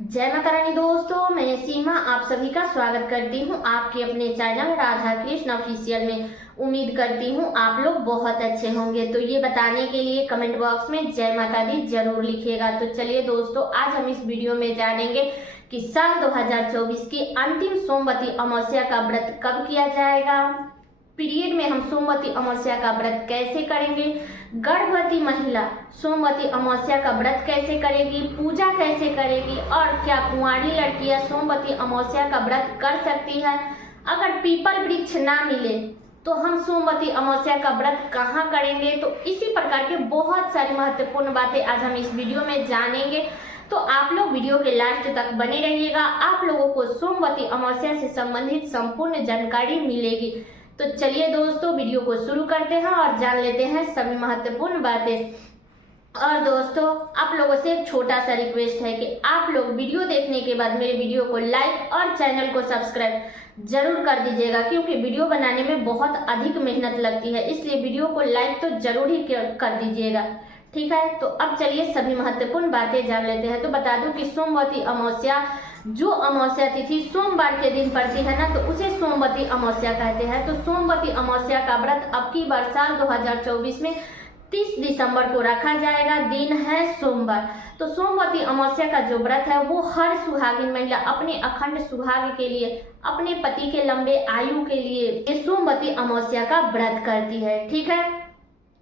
जय माता रानी दोस्तों, मैं सीमा आप सभी का स्वागत करती हूँ आपके अपने चैनल राधा कृष्ण ऑफिशियल में। उम्मीद करती हूँ आप लोग बहुत अच्छे होंगे। तो ये बताने के लिए कमेंट बॉक्स में जय माता दी जरूर लिखिएगा। तो चलिए दोस्तों, आज हम इस वीडियो में जानेंगे कि साल 2024 की अंतिम सोमवती अमावस्या का व्रत कब किया जाएगा, पीरियड में हम सोमवती अमावस्या का व्रत कैसे करेंगे, गर्भवती महिला सोमवती अमावस्या का व्रत कैसे करेगी, पूजा कैसे करेगी, और क्या कुंवारी लड़कियां सोमवती अमावस्या का व्रत कर सकती है। अगर पीपल वृक्ष ना मिले तो हम सोमवती अमावस्या का व्रत कहाँ करेंगे। तो इसी प्रकार के बहुत सारी महत्वपूर्ण बातें आज हम इस वीडियो में जानेंगे। तो आप लोग वीडियो के लास्ट तक बने रहिएगा, आप लोगों को सोमवती अमावस्या से संबंधित संपूर्ण जानकारी मिलेगी। तो चलिए दोस्तों, वीडियो को शुरू करते हैं और जान लेते हैं सभी महत्वपूर्ण बातें। और दोस्तों, आप लोगों से एक छोटा सा रिक्वेस्ट है कि आप लोग वीडियो देखने के बाद मेरे वीडियो को लाइक और चैनल को सब्सक्राइब जरूर कर दीजिएगा, क्योंकि वीडियो बनाने में बहुत अधिक मेहनत लगती है, इसलिए वीडियो को लाइक तो जरूर ही कर दीजिएगा। ठीक है, तो अब चलिए सभी महत्वपूर्ण बातें जान लेते हैं। तो बता दूं कि सोमवती अमावस्या, जो अमावस्या तिथि सोमवार के दिन पड़ती है ना, तो उसे सोमवती अमावस्या कहते हैं। तो सोमवती अमावस्या का व्रत अब की बार साल 2024 में 30 दिसंबर को रखा जाएगा। दिन है सोमवार। तो सोमवती अमावस्या का जो व्रत है वो हर सुहागिन महिला अपने अखंड सुहाग के लिए, अपने पति के लंबे आयु के लिए सोमवती अमावस्या का व्रत करती है। ठीक है,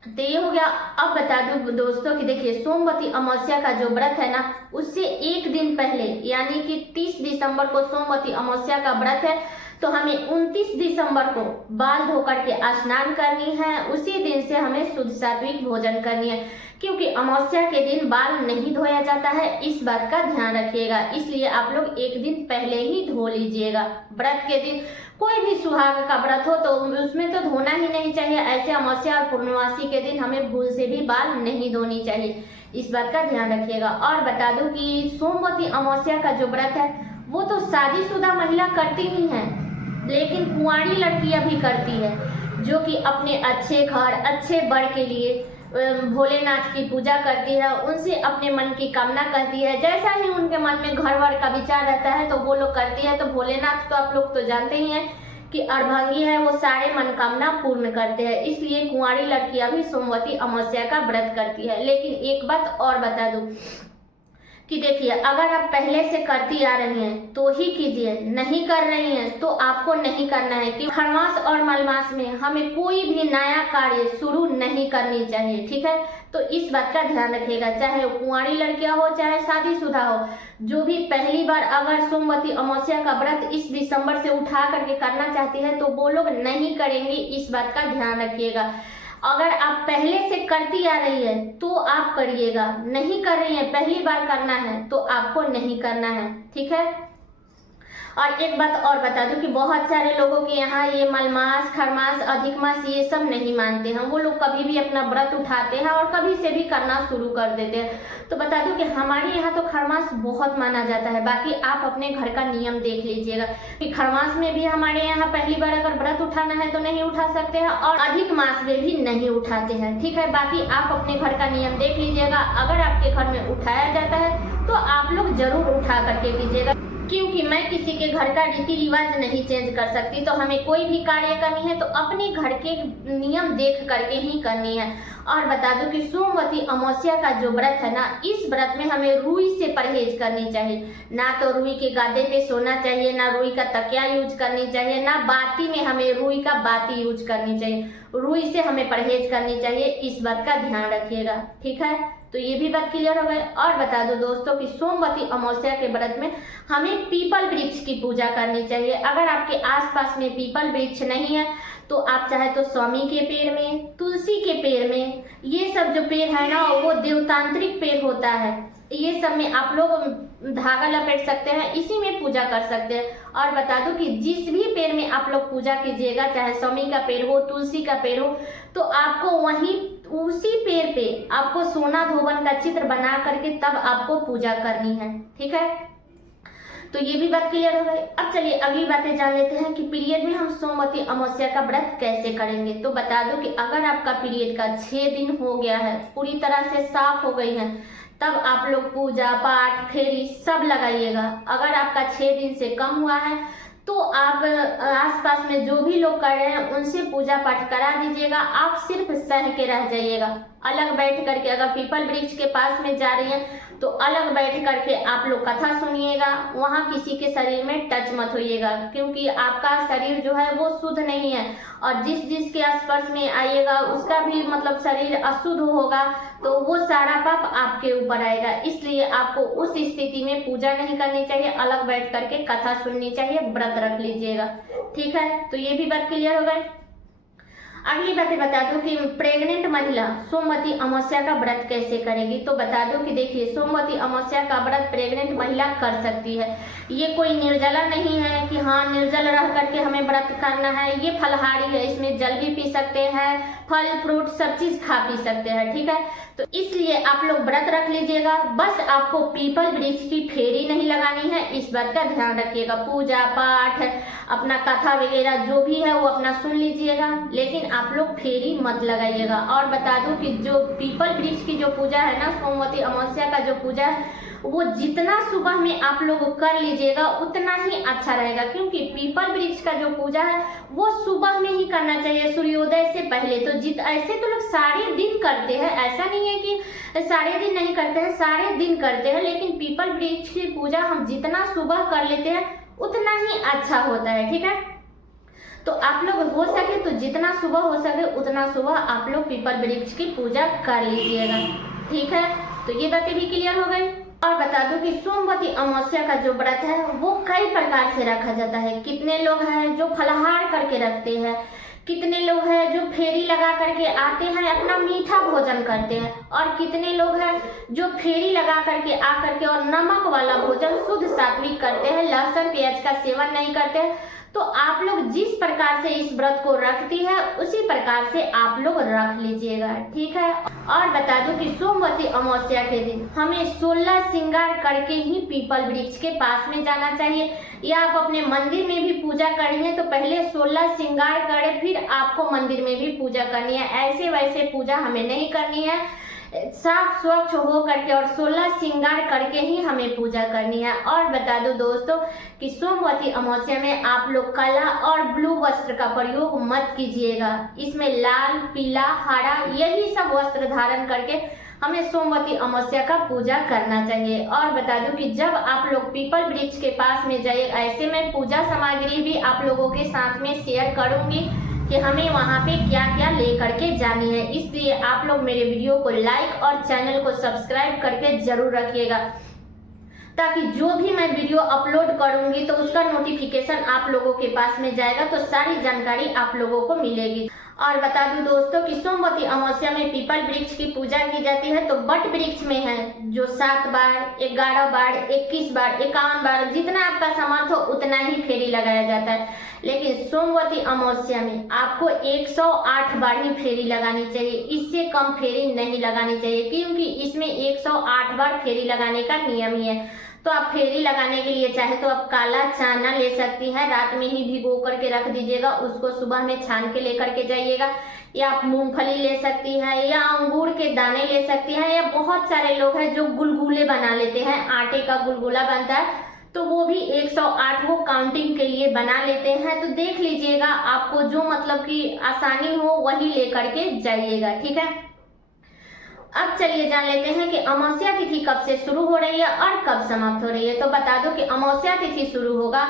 तो ये हो गया। अब बता दूं दोस्तों कि देखिए, सोमवती अमावस्या का जो व्रत है ना, उससे एक दिन पहले यानी कि 30 दिसंबर को सोमवती अमावस्या का व्रत है, तो हमें 29 दिसंबर को बाल धोकर के स्नान करनी है। उसी दिन से हमें शुद्ध सात्विक भोजन करनी है, क्योंकि अमावस्या के दिन बाल नहीं धोया जाता है, इस बात का ध्यान रखिएगा। इसलिए आप लोग एक दिन पहले ही धो लीजिएगा। व्रत के दिन कोई भी सुहाग का व्रत हो तो उसमें तो धोना ही नहीं चाहिए। ऐसे अमावस्या और पूर्णमासी के दिन हमें भूल से भी बाल नहीं धोनी चाहिए, इस बात का ध्यान रखिएगा। और बता दूं कि सोमवती अमावस्या का जो व्रत है वो तो शादीशुदा महिला करती ही है, लेकिन कुंवारी लड़कियां भी करती है, जो कि अपने अच्छे घर, अच्छे वर के लिए भोलेनाथ की पूजा करती है, उनसे अपने मन की कामना करती है। जैसा ही उनके मन में घर वर का विचार रहता है तो वो लोग करती है। तो भोलेनाथ तो आप लोग तो जानते ही हैं कि अर्धांगी है, वो सारे मनोकामना पूर्ण करते हैं। इसलिए कुंवारी लड़कियां भी सोमवती अमावस्या का व्रत करती है। लेकिन एक बात और बता दूं कि देखिए, अगर आप पहले से करती आ रही हैं तो ही कीजिए, नहीं कर रही हैं तो आपको नहीं करना है। कि खरमास और मलमास में हमें कोई भी नया कार्य शुरू नहीं करनी चाहिए। ठीक है, तो इस बात का ध्यान रखिएगा, चाहे वो कुंवारी लड़कियां हो चाहे शादीशुदा हो। जो भी पहली बार अगर सोमवती अमावस्या का व्रत इस दिसंबर से उठा करके करना चाहती है तो वो लोग नहीं करेंगे, इस बात का ध्यान रखिएगा। अगर आप पहले से करती आ रही है तो आप करिएगा, नहीं कर रही है, पहली बार करना है तो आपको नहीं करना है। ठीक है, और एक बात और बता दूं कि बहुत सारे लोगों के यहाँ ये मलमास, खरमास, अधिक मास ये सब नहीं मानते हैं। वो लोग कभी भी अपना व्रत उठाते हैं और कभी से भी करना शुरू कर देते हैं। तो बता दूं कि हमारे यहाँ तो खरमास बहुत माना जाता है। बाकी आप अपने घर का नियम देख लीजिएगा कि खरमास में भी हमारे यहाँ पहली बार अगर व्रत उठाना है तो नहीं उठा सकते हैं, और अधिक मास में भी नहीं उठाते हैं। ठीक है, बाकी आप अपने घर का नियम देख लीजिएगा। अगर आपके घर में उठाया जाता है तो आप लोग जरूर उठा करके कीजिएगा, क्योंकि मैं किसी के घर का रीति रिवाज नहीं चेंज कर सकती। तो हमें कोई भी कार्य करनी है तो अपने घर के नियम देख करके ही करनी है। और बता दूं कि सोमवती अमावस्या का जो व्रत है ना, इस व्रत में हमें रुई से परहेज करनी चाहिए। ना तो रुई के गादे पे सोना चाहिए, ना रुई का तकिया यूज करनी चाहिए, ना बाती में हमें रुई का बाती यूज करनी चाहिए। रुई से हमें परहेज करनी चाहिए, इस बात का ध्यान रखिएगा। ठीक है, तो ये भी बात क्लियर हो गई। और बता दो दोस्तों कि सोमवती अमावस्या के व्रत में हमें पीपल वृक्ष की पूजा करनी चाहिए। अगर आपके आसपास में पीपल वृक्ष नहीं है तो आप चाहे तो स्वामी के पेड़ में, तुलसी के पेड़ में, ये सब जो पेड़ है ना वो देवतांत्रिक पेड़ होता है, ये सब में आप लोग धागा लपेट सकते हैं, इसी में पूजा कर सकते हैं। और बता दूं कि जिस भी पेड़ में आप लोग पूजा कीजिएगा, चाहे स्वामी का पेड़ हो, तुलसी का पेड़ हो, तो आपको वहीं उसी पेड़ पे आपको सोना धोवन का चित्र बना करके तब आपको पूजा करनी है। ठीक है, तो ये भी बात क्लियर हो गई। अब चलिए अगली बातें जान लेते हैं कि पीरियड में हम सोमवती अमावस्या का व्रत कैसे करेंगे। तो बता दो कि अगर आपका पीरियड का 6 दिन हो गया है, पूरी तरह से साफ हो गई है, तब आप लोग पूजा पाठ फेरी सब लगाइएगा। अगर आपका 6 दिन से कम हुआ है तो आप आसपास में जो भी लोग कर रहे हैं उनसे पूजा पाठ करा दीजिएगा। आप सिर्फ सह के रह जाइएगा। अलग बैठ करके, अगर पीपल वृक्ष के पास में जा रही हैं तो अलग बैठ करके आप लोग कथा सुनिएगा। वहाँ किसी के शरीर में टच मत होइएगा, क्योंकि आपका शरीर जो है वो शुद्ध नहीं है और जिसके स्पर्श में आइएगा उसका भी मतलब शरीर अशुद्ध होगा, तो वो सारा पाप आपके ऊपर आएगा। इसलिए आपको उस स्थिति में पूजा नहीं करनी चाहिए, अलग बैठ करके कथा सुननी चाहिए, व्रत रख लीजिएगा। ठीक है, तो ये भी बात क्लियर हो गई। अगली बातें बता दूं कि प्रेग्नेंट महिला सोमवती अमावस्या का व्रत कैसे करेगी। तो बता दूं कि देखिए, सोमवती अमावस्या का व्रत प्रेग्नेंट महिला कर सकती है। ये कोई निर्जला नहीं है कि हाँ निर्जल रह करके हमें व्रत करना है। ये फलहारी है, इसमें जल भी पी सकते हैं, फल फ्रूट सब चीज खा पी सकते हैं। ठीक है, तो इसलिए आप लोग व्रत रख लीजिएगा। बस आपको पीपल वृक्ष की फेरी नहीं लगानी है, इस बात का ध्यान रखिएगा। पूजा पाठ अपना कथा वगैरह जो भी है वो अपना सुन लीजिएगा, लेकिन आप लोग फेरी मत लगाइएगा। और बता दूं कि जो पीपल वृक्ष की जो पूजा है ना, सोमवती अमावस्या का जो पूजा है, वो जितना सुबह में आप लोग कर लीजिएगा उतना ही अच्छा रहेगा, क्योंकि पीपल वृक्ष का जो पूजा है वो सुबह में ही करना चाहिए, सूर्योदय से पहले। तो ऐसे तो लोग सारे दिन करते हैं, ऐसा नहीं है कि सारे दिन नहीं करते हैं, सारे दिन करते हैं, लेकिन पीपल वृक्ष की पूजा हम जितना सुबह कर लेते हैं उतना ही अच्छा होता है। ठीक है, तो आप लोग हो सके तो जितना सुबह हो सके उतना सुबह आप लोग पीपल वृक्ष की पूजा कर लीजिएगा। ठीक है, तो ये बातें भी क्लियर हो गई। और बता दूं कि सोमवती अमावस्या का जो व्रत है वो कई प्रकार से रखा जाता है। कितने लोग हैं जो फलाहार करके रखते हैं, कितने लोग हैं जो फेरी लगा करके आते हैं अपना मीठा भोजन करते हैं, और कितने लोग हैं जो फेरी लगा करके आ करके और नमक वाला भोजन शुद्ध सात्विक करते हैं, लहसुन प्याज का सेवन नहीं करते हैं। तो आप लोग जिस प्रकार से इस व्रत को रखती है उसी प्रकार से आप लोग रख लीजिएगा। ठीक है, और बता दूं कि सोमवती अमावस्या के दिन हमें 16 श्रृंगार करके ही पीपल वृक्ष के पास में जाना चाहिए, या आप अपने मंदिर में भी पूजा करनी है तो पहले 16 श्रृंगार करें, फिर आपको मंदिर में भी पूजा करनी है। ऐसे वैसे पूजा हमें नहीं करनी है, साफ स्वच्छ हो करके और 16 श्रृंगार करके ही हमें पूजा करनी है। और बता दो दोस्तों कि सोमवती अमावस्या में आप लोग काला और ब्लू वस्त्र का प्रयोग मत कीजिएगा। इसमें लाल, पीला, हरा यही सब वस्त्र धारण करके हमें सोमवती अमावस्या का पूजा करना चाहिए। और बता दूं कि जब आप लोग पीपल वृक्ष के पास में जाइए, ऐसे में पूजा सामग्री भी आप लोगों के साथ में शेयर करूंगी कि हमें वहां पे क्या क्या लेकर के जानी है। इसलिए आप लोग मेरे वीडियो को लाइक और चैनल को सब्सक्राइब करके जरूर रखिएगा, ताकि जो भी मैं वीडियो अपलोड करूंगी तो उसका नोटिफिकेशन आप लोगों के पास में जाएगा, तो सारी जानकारी आप लोगों को मिलेगी। और बता दूं दोस्तों कि सोमवती अमावस्या में पीपल वृक्ष की पूजा की जाती है, तो बट वृक्ष में है जो 7 बार, 11 बार, 21 बार, 51 बार, जितना आपका सामर्थ्य हो उतना ही फेरी लगाया जाता है। लेकिन सोमवती अमावस्या में आपको 108 बार ही फेरी लगानी चाहिए, इससे कम फेरी नहीं लगानी चाहिए, क्योंकि इसमें 108 बार फेरी लगाने का नियम ही है। तो आप फेरी लगाने के लिए चाहे तो आप काला चना ले सकती हैं, रात में ही भिगो करके रख दीजिएगा, उसको सुबह में छान के लेकर के जाइएगा, या आप मूंगफली ले सकती हैं, या अंगूर के दाने ले सकती हैं, या बहुत सारे लोग हैं जो गुलगुले बना लेते हैं, आटे का गुलगुला बनता है तो वो भी 108 वो काउंटिंग के लिए बना लेते हैं। तो देख लीजिएगा आपको जो मतलब कि आसानी हो वही लेकर के जाइएगा। ठीक है, अब चलिए जान लेते हैं कि अमावस्या तिथि कब से शुरू हो रही है और कब समाप्त हो रही है। तो बता दो कि अमावस्या तिथि शुरू होगा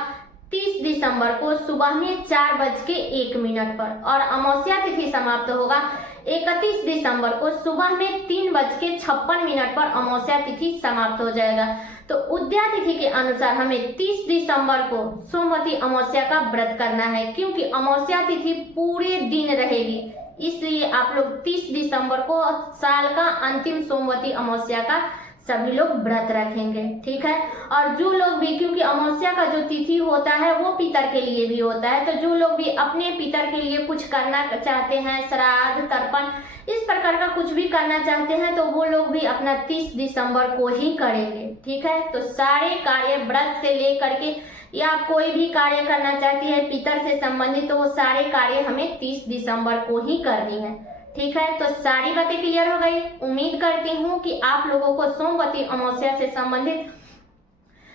30 दिसंबर को सुबह में 4:01 पर, और अमावस्या तिथि समाप्त होगा 31 दिसंबर को सुबह में 3:56 पर अमावस्या तिथि समाप्त हो जाएगा। तो उदया तिथि के अनुसार हमें 30 दिसंबर को सोमवती अमावस्या का व्रत करना है, क्योंकि अमावस्या तिथि पूरे दिन रहेगी, इसलिए आप लोग 30 दिसंबर को साल का अंतिम सोमवती अमावस्या का सभी लोग व्रत रखेंगे। ठीक है, और जो लोग भी, क्योंकि अमावस्या का जो तिथि होता है वो पितर के लिए भी होता है, तो जो लोग भी अपने पितर के लिए कुछ करना चाहते हैं, श्राद्ध तर्पण इस प्रकार का कुछ भी करना चाहते हैं, तो वो लोग भी अपना 30 दिसंबर को ही करेंगे। ठीक है, तो सारे कार्य व्रत से लेकर के या आप कोई भी कार्य करना चाहती है पितर से संबंधित, तो वो सारे कार्य हमें 30 दिसंबर को ही करनी है। ठीक है, तो सारी बातें क्लियर हो गई। उम्मीद करती हूँ कि आप लोगों को सोमवती अमावस्या से संबंधित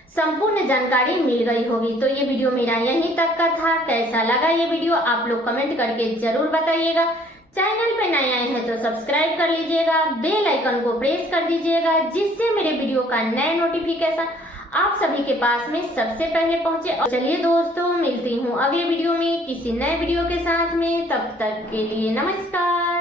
संपूर्ण जानकारी मिल गई होगी। तो ये वीडियो मेरा यहीं तक का था। कैसा लगा ये वीडियो आप लोग कमेंट करके जरूर बताइएगा। चैनल पे नए आए हैं तो सब्सक्राइब कर लीजिएगा, बेल आइकन को प्रेस कर दीजिएगा, जिससे मेरे वीडियो का नया नोटिफिकेशन आप सभी के पास में सबसे पहले पहुंचे। और चलिए दोस्तों, मिलती हूँ अगले वीडियो में किसी नए वीडियो के साथ में। तब तक के लिए नमस्कार।